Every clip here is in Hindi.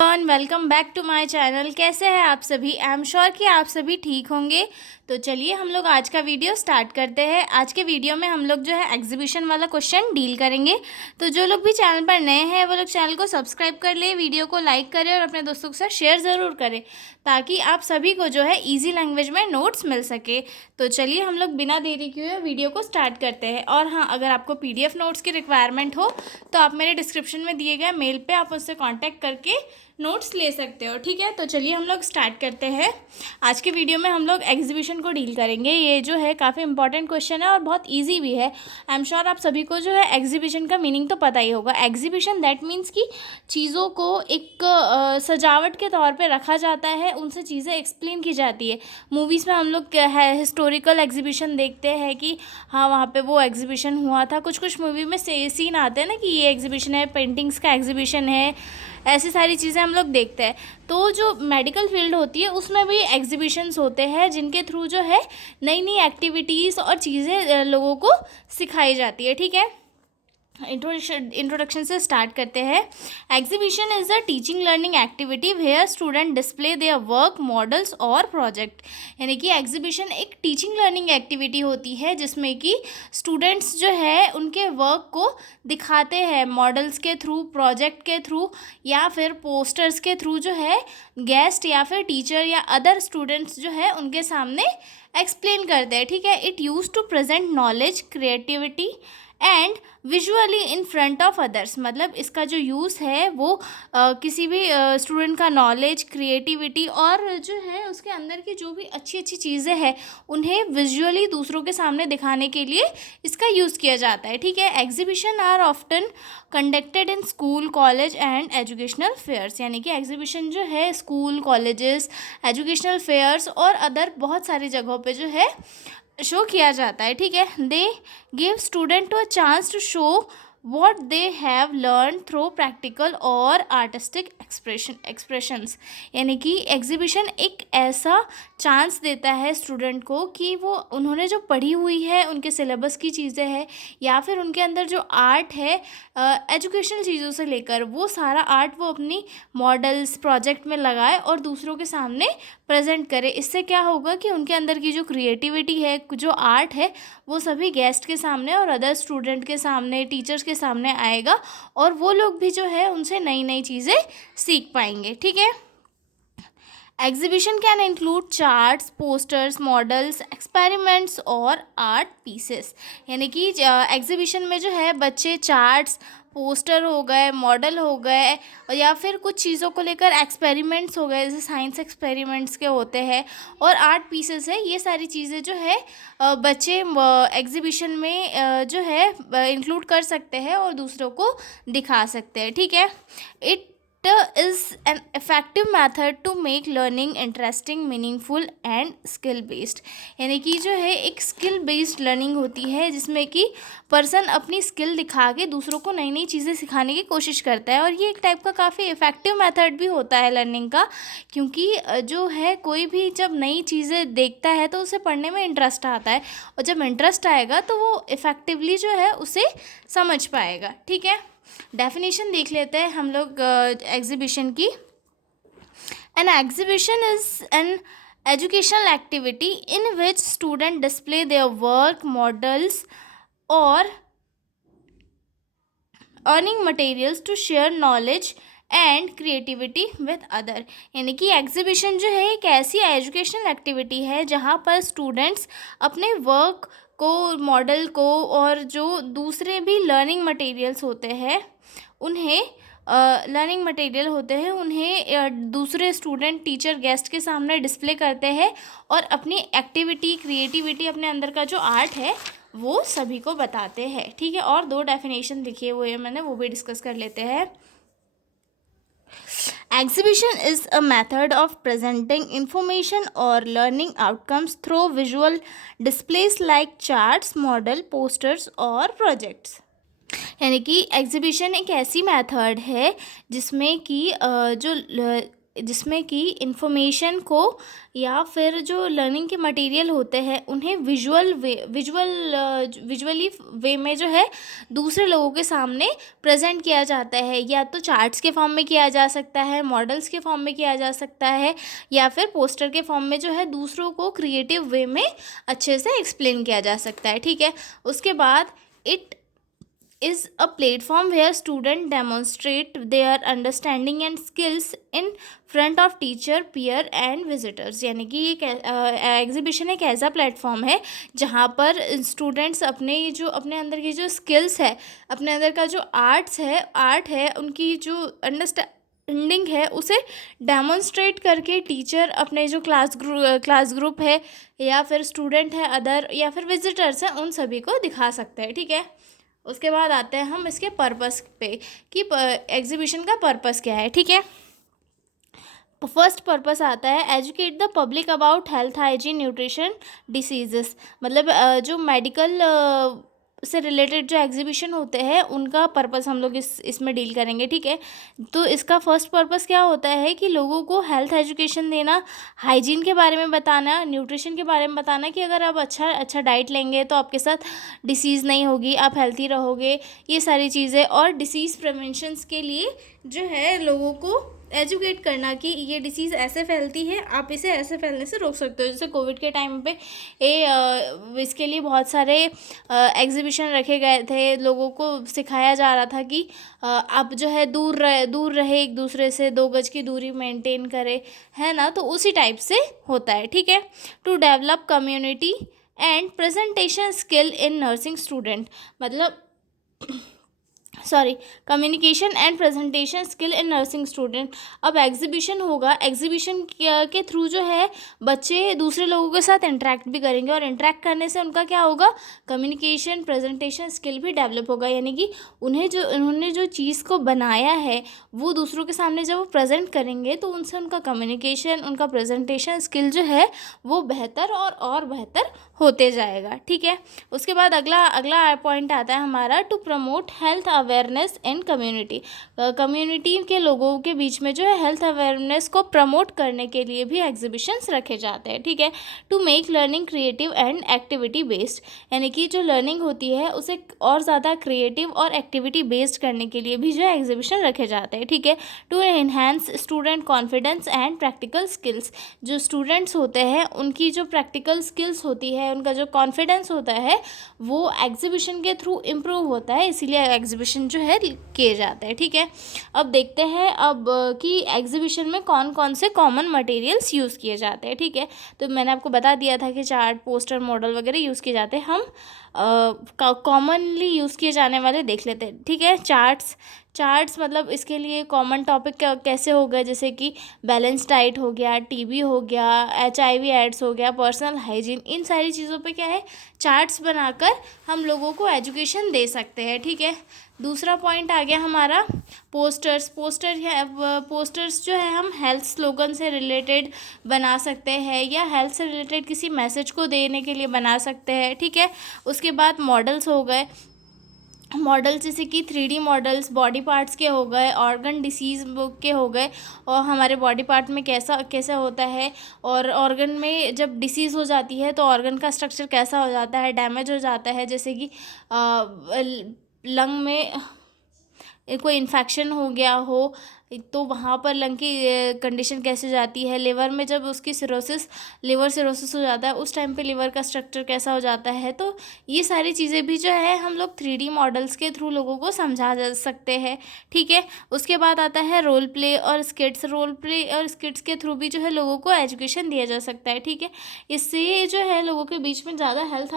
Welcome back to my channel. कैसे हैं आप सभी? आई एम श्योर कि आप सभी ठीक होंगे। तो चलिए हम लोग आज का वीडियो स्टार्ट करते हैं। आज के वीडियो में हम लोग जो है एग्जीबिशन वाला क्वेश्चन डील करेंगे। तो जो लोग भी चैनल पर नए हैं वो लोग चैनल को सब्सक्राइब कर ले, वीडियो को लाइक करें और अपने दोस्तों के साथ शेयर ज़रूर करें ताकि आप सभी को जो है ईजी लैंग्वेज में नोट्स मिल सके। तो चलिए हम लोग बिना देरी किए वीडियो को स्टार्ट करते हैं। और हाँ, अगर आपको PDF नोट्स की रिक्वायरमेंट हो तो आप मेरे डिस्क्रिप्शन में दिए गए मेल पे आप उससे कांटेक्ट करके नोट्स ले सकते हो। ठीक है, तो चलिए हम लोग स्टार्ट करते हैं। आज के वीडियो में हम लोग एग्जीबिशन को डील करेंगे। ये जो है काफ़ी इंपॉर्टेंट क्वेश्चन है और बहुत इजी भी है। आई एम श्योर आप सभी को जो है एग्जीबिशन का मीनिंग तो पता ही होगा। एग्जीबिशन दैट मीन्स कि चीज़ों को एक सजावट के तौर पे रखा जाता है, उनसे चीज़ें एक्सप्लेन की जाती है। मूवीज़ में हम लोग हिस्टोरिकल एग्जीबिशन देखते हैं कि हाँ वहाँ पे वो एग्जीबिशन हुआ था। कुछ कुछ मूवी में सीन आते हैं ना कि ये एग्जीबिशन है, पेंटिंग्स का एग्जीबिशन है, ऐसी सारी चीज़ें हम लोग देखते हैं। तो जो मेडिकल फील्ड होती है उसमें भी एग्जीबिशंस होते हैं जिनके थ्रू जो है नई नई एक्टिविटीज़ और चीज़ें लोगों को सिखाई जाती है। ठीक है, इंट्रोडक्शन से स्टार्ट करते हैं। Exhibition is a teaching learning activity where student display their work, models और प्रोजेक्ट। यानी कि एग्जीबिशन एक टीचिंग लर्निंग एक्टिविटी होती है जिसमें कि स्टूडेंट्स जो है उनके वर्क को दिखाते हैं मॉडल्स के थ्रू, प्रोजेक्ट के थ्रू या फिर पोस्टर्स के थ्रू जो है गेस्ट या फिर टीचर या अदर स्टूडेंट्स जो है उनके सामने एक्सप्लेन करते हैं। ठीक है, it use to present knowledge, creativity and visually in front of others. मतलब इसका जो यूज़ है वो किसी भी स्टूडेंट का नॉलेज, क्रिएटिविटी और जो है उसके अंदर की जो भी अच्छी अच्छी चीज़ें हैं उन्हें विजुअली दूसरों के सामने दिखाने के लिए इसका यूज़ किया जाता है। ठीक है, exhibition are often conducted in school, college and educational fairs. यानी कि एग्जीबिशन जो है स्कूल, कॉलेजेस, एजुकेशनल फेयर्स और अदर बहुत सारी जगहों पे जो है शो किया जाता है। ठीक है, they give student to a chance to show what they have learned through practical और artistic expressions। यानी कि एग्जीबिशन एक ऐसा चांस देता है स्टूडेंट को कि वो उन्होंने जो पढ़ी हुई है, उनके सिलेबस की चीज़ें हैं या फिर उनके अंदर जो आर्ट है एजुकेशनल चीज़ों से लेकर वो सारा आर्ट वो अपनी मॉडल्स, प्रोजेक्ट में लगाए और दूसरों के सामने प्रेजेंट करे। इससे क्या होगा कि उनके अंदर की जो क्रिएटिविटी है, जो आर्ट है, वो सभी गेस्ट के सामने और अदर स्टूडेंट के सामने, टीचर्स के सामने आएगा और वो लोग भी जो है उनसे नई नई चीज़ें सीख पाएंगे। ठीक है, exhibition can include charts, posters, models, experiments और आर्ट पीसेस। यानी कि एग्जीबिशन में जो है बच्चे चार्ट्स, पोस्टर हो गए, मॉडल हो गए और या फिर कुछ चीज़ों को लेकर एक्सपेरिमेंट्स हो गए जैसे साइंस एक्सपेरिमेंट्स के होते हैं और आर्ट पीसेस है, ये सारी चीज़ें जो है बच्चे एग्जीबिशन में जो है इंक्लूड कर सकते हैं और दूसरों को दिखा सकते हैं। ठीक है, it is an effective method to make learning interesting, meaningful and skill based। यानी कि जो है एक स्किल बेस्ड लर्निंग होती है जिसमें कि पर्सन अपनी स्किल दिखा के दूसरों को नई नई चीज़ें सिखाने की कोशिश करता है और ये एक टाइप का काफ़ी इफ़ेक्टिव मेथड भी होता है लर्निंग का, क्योंकि जो है कोई भी जब नई चीज़ें देखता है तो उसे पढ़ने में इंटरेस्ट आता है और जब इंटरेस्ट आएगा तो वो इफ़ेक्टिवली जो है उसे समझ पाएगा। ठीक है, डेफिनेशन देख लेते हैं हम लोग एग्जीबिशन की। An exhibition is an educational activity in which student display their work, models और learning materials to share knowledge and creativity with other. यानी कि एग्जीबिशन जो है एक ऐसी एजुकेशनल एक्टिविटी है जहाँ पर स्टूडेंट्स अपने वर्क को, मॉडल को और जो दूसरे भी लर्निंग मटेरियल्स होते हैं उन्हें दूसरे स्टूडेंट, टीचर, गेस्ट के सामने डिस्प्ले करते हैं और अपनी एक्टिविटी, क्रिएटिविटी, अपने अंदर का जो आर्ट है वो सभी को बताते हैं। ठीक है, और 2 डेफिनेशन लिखे हुए हैं मैंने, वो भी डिस्कस कर लेते हैं। Exhibition is a method of presenting information or learning outcomes through visual displays like charts, model, posters और projects। यानी कि एग्जीबिशन एक ऐसी मेथड है जिसमें कि जो जिसमें कि इंफॉर्मेशन को या फिर जो लर्निंग के मटेरियल होते हैं उन्हें विजुअली वे में जो है दूसरे लोगों के सामने प्रेजेंट किया जाता है। या तो चार्ट्स के फॉर्म में किया जा सकता है, मॉडल्स के फॉर्म में किया जा सकता है, या फिर पोस्टर के फॉर्म में जो है दूसरों को क्रिएटिव वे में अच्छे से एक्सप्लेन किया जा सकता है। ठीक है, उसके बाद it is a platform where students demonstrate their understanding and skills in front of teacher, peer and visitors। यानी कि ये एग्जीबिशन एक ऐसा प्लेटफॉर्म है जहाँ पर स्टूडेंट्स अपने अंदर की जो स्किल्स है, अपने अंदर का जो आर्ट है उनकी जो अंडरस्टैंडिंग है उसे डेमोन्स्ट्रेट करके टीचर अपने जो क्लास ग्रुप है या फिर स्टूडेंट है अदर या फिर विजिटर्स हैं उन सभी को दिखा सकते हैं। ठीक है, उसके बाद आते हैं हम इसके पर्पस पे कि एग्जीबिशन का पर्पस क्या है। ठीक है, फर्स्ट पर्पस आता है educate the public about health, hygiene, nutrition, diseases. मतलब जो मेडिकल से रिलेटेड जो एग्जीबिशन होते हैं उनका पर्पस हम लोग इसमें डील करेंगे। ठीक है, तो इसका फर्स्ट पर्पस क्या होता है कि लोगों को हेल्थ एजुकेशन देना, हाइजीन के बारे में बताना, न्यूट्रिशन के बारे में बताना कि अगर आप अच्छा डाइट लेंगे तो आपके साथ डिसीज़ नहीं होगी, आप हेल्थी रहोगे, ये सारी चीज़ें। और डिसीज़ प्रिवेंशंस के लिए जो है लोगों को एजुकेट करना कि ये डिसीज़ ऐसे फैलती है, आप इसे ऐसे फैलने से रोक सकते हो। जैसे कोविड के टाइम पे इसके लिए बहुत सारे एग्जीबिशन रखे गए थे, लोगों को सिखाया जा रहा था कि आप जो है दूर रहे एक दूसरे से, 2 गज की दूरी मेंटेन करें, है ना। तो उसी टाइप से होता है। ठीक है, to develop community and presentation skill in nursing student, मतलब communication and presentation skill in nursing student. अब एग्जीबिशन होगा, एग्जीबिशन के थ्रू जो है बच्चे दूसरे लोगों के साथ इंटरेक्ट भी करेंगे और इंटरेक्ट करने से उनका क्या होगा, कम्युनिकेशन प्रेजेंटेशन स्किल भी डेवलप होगा। यानी कि उन्होंने जो चीज़ को बनाया है वो दूसरों के सामने जब वो प्रेजेंट करेंगे तो उनसे उनका कम्युनिकेशन, उनका प्रेजेंटेशन स्किल जो है वो बेहतर और बेहतर होते जाएगा। ठीक है, उसके बाद अगला पॉइंट आता है हमारा to promote health awareness in community. Community के लोगों के बीच में जो है हेल्थ अवेयरनेस को प्रमोट करने के लिए भी एग्जीबिशंस रखे जाते हैं। ठीक है, to make learning creative and activity based, यानी कि जो लर्निंग होती है उसे और ज़्यादा क्रिएटिव और एक्टिविटी बेस्ड करने के लिए भी जो है एग्जीबिशन रखे जाते हैं। ठीक है, to enhance student confidence and practical skills, जो स्टूडेंट्स होते हैं उनकी जो प्रैक्टिकल स्किल्स होती है, उनका जो कॉन्फिडेंस होता है वो एग्जीबिशन के थ्रू इम्प्रूव होता है, इसीलिए एग्जीबिशन जो है किए जाते हैं। ठीक है, अब देखते हैं कि एग्जीबिशन में कौन कौन से कॉमन मटेरियल्स यूज़ किए जाते हैं। ठीक है, तो मैंने आपको बता दिया था कि चार्ट, पोस्टर, मॉडल वगैरह यूज़ किए जाते हैं। हम कॉमनली यूज़ किए जाने वाले देख लेते हैं। ठीक है, चार्ट्स मतलब इसके लिए कॉमन टॉपिक कैसे हो गए, जैसे कि बैलेंस डाइट हो गया, टीबी हो गया, HIV एड्स हो गया, पर्सनल हाइजीन, इन सारी चीज़ों पे क्या है चार्ट्स बनाकर हम लोगों को एजुकेशन दे सकते हैं। ठीक है, दूसरा पॉइंट आ गया हमारा पोस्टर्स जो है हम हेल्थ स्लोगन से रिलेटेड बना सकते हैं या हेल्थ से रिलेटेड किसी मैसेज को देने के लिए बना सकते हैं। ठीक है, उसके बाद मॉडल्स हो गए, मॉडल्स जैसे कि 3D मॉडल्स बॉडी पार्ट्स के हो गए, ऑर्गन डिसीज़ के हो गए, और हमारे बॉडी पार्ट में कैसा होता है, और ऑर्गन में जब डिसीज़ हो जाती है तो ऑर्गन का स्ट्रक्चर कैसा हो जाता है, डैमेज हो जाता है। जैसे कि लंग में कोई इन्फेक्शन हो गया हो तो वहाँ पर लंग की कंडीशन कैसे हो जाती है, लिवर में जब उसकी लिवर सिरोसिस हो जाता है उस टाइम पे लिवर का स्ट्रक्चर कैसा हो जाता है। तो ये सारी चीज़ें भी जो है हम लोग 3D मॉडल्स के थ्रू लोगों को समझा जा सकते हैं। ठीक है, उसके बाद आता है रोल प्ले और स्किट्स के थ्रू भी जो है लोगों को एजुकेशन दिया जा सकता है। ठीक है, इससे जो है लोगों के बीच में ज़्यादा हेल्थ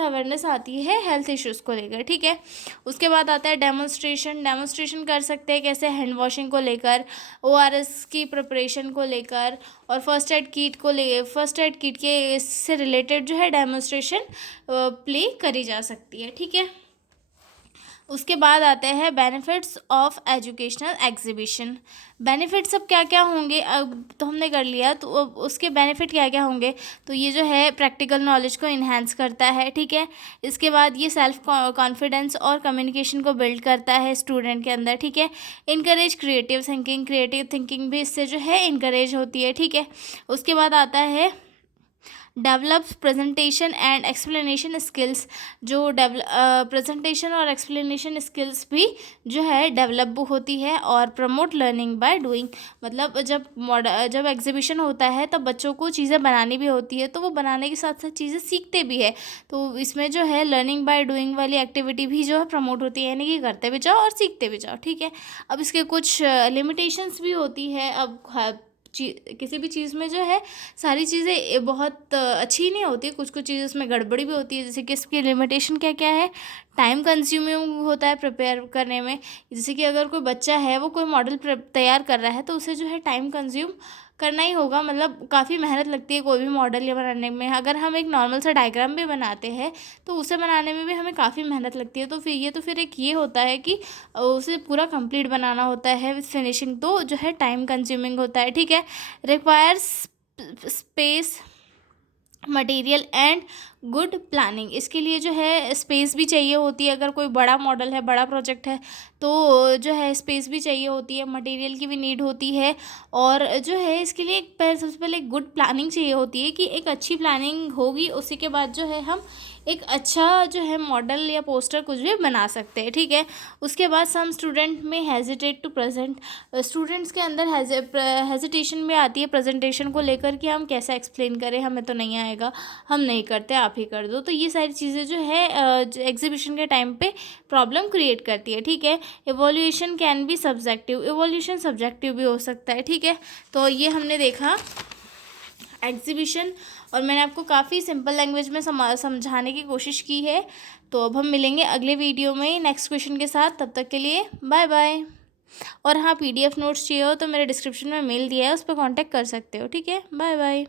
अवेयरनेस आती है हेल्थ इश्यूज़ को लेकर। ठीक है, उसके बाद आता है डेमोन्स्ट्रेशन कर सकते हैं कैसे, हैंड वॉशिंग को लेकर, ORS की प्रिपरेशन को लेकर, और फर्स्ट एड किट के से रिलेटेड जो है डेमोन्स्ट्रेशन प्ले करी जा सकती है। ठीक है, उसके बाद आते हैं benefits of educational exhibition. Benefits अब क्या क्या होंगे, अब तो हमने कर लिया, तो अब उसके बेनिफिट क्या क्या होंगे। तो ये जो है प्रैक्टिकल नॉलेज को इन्हांस करता है, ठीक है। इसके बाद ये सेल्फ कॉन्फिडेंस और कम्युनिकेशन को बिल्ड करता है स्टूडेंट के अंदर, ठीक है। इनकरेज क्रिएटिव थिंकिंग भी इससे जो है इनकरेज होती है, ठीक है। उसके बाद आता है develop presentation and explanation skills. जो प्रेजेंटेशन और एक्सप्लेनेशन स्किल्स भी जो है डेवलप होती है। और प्रमोट लर्निंग बाय डूइंग, मतलब जब एग्जीबिशन होता है तब बच्चों को चीज़ें बनानी भी होती है, तो वो बनाने के साथ साथ चीज़ें सीखते भी है। तो इसमें जो है लर्निंग बाय डूइंग वाली एक्टिविटी भी जो है प्रमोट होती है, यानी कि करते भी जाओ और सीखते भी जाओ, ठीक है। अब इसके कुछ लिमिटेशंस भी होती है। अब किसी भी चीज़ में जो है सारी चीज़ें बहुत अच्छी नहीं होती, कुछ कुछ चीज़ें उसमें गड़बड़ी भी होती है। जैसे कि इसकी लिमिटेशन क्या क्या है, टाइम कंज्यूमिंग होता है प्रिपेयर करने में। जैसे कि अगर कोई बच्चा है वो कोई मॉडल तैयार कर रहा है तो उसे जो है टाइम कंज्यूम करना ही होगा, मतलब काफ़ी मेहनत लगती है कोई भी मॉडल या बनाने में। अगर हम एक नॉर्मल सा डायग्राम भी बनाते हैं तो उसे बनाने में भी हमें काफ़ी मेहनत लगती है। तो फिर एक ये होता है कि उसे पूरा कंप्लीट बनाना होता है विथ फिनिशिंग, तो जो है टाइम कंज्यूमिंग होता है, ठीक है। Requires space, material and good planning. इसके लिए जो है स्पेस भी चाहिए होती है, अगर कोई बड़ा मॉडल है, बड़ा प्रोजेक्ट है, तो जो है स्पेस भी चाहिए होती है, मटेरियल की भी नीड होती है। और जो है इसके लिए सबसे पहले गुड प्लानिंग चाहिए होती है, कि एक अच्छी प्लानिंग होगी, उसी के बाद जो है हम एक अच्छा जो है मॉडल या पोस्टर कुछ भी बना सकते हैं, ठीक है। उसके बाद सम स्टूडेंट में हेजिटेट टू प्रेजेंट, स्टूडेंट्स के अंदर हेजिटेशन भी आती है प्रेजेंटेशन को लेकर, कि हम कैसे एक्सप्लेन करें, हमें तो नहीं आएगा, हम नहीं करते, आप ही कर दो। तो ये सारी चीज़ें जो है एग्जीबिशन के टाइम पे प्रॉब्लम क्रिएट करती है, ठीक है। Evolution can be subjective, evolution subjective भी हो सकता है, ठीक है। तो ये हमने देखा एग्जीबिशन, और मैंने आपको काफ़ी सिंपल लैंग्वेज में समझाने की कोशिश की है। तो अब हम मिलेंगे अगले वीडियो में नेक्स्ट क्वेश्चन के साथ, तब तक के लिए बाय बाय। और हाँ, PDF नोट्स चाहिए हो तो मेरे डिस्क्रिप्शन में मेल दिया है, उस पर कांटेक्ट कर सकते हो, ठीक है। Bye bye.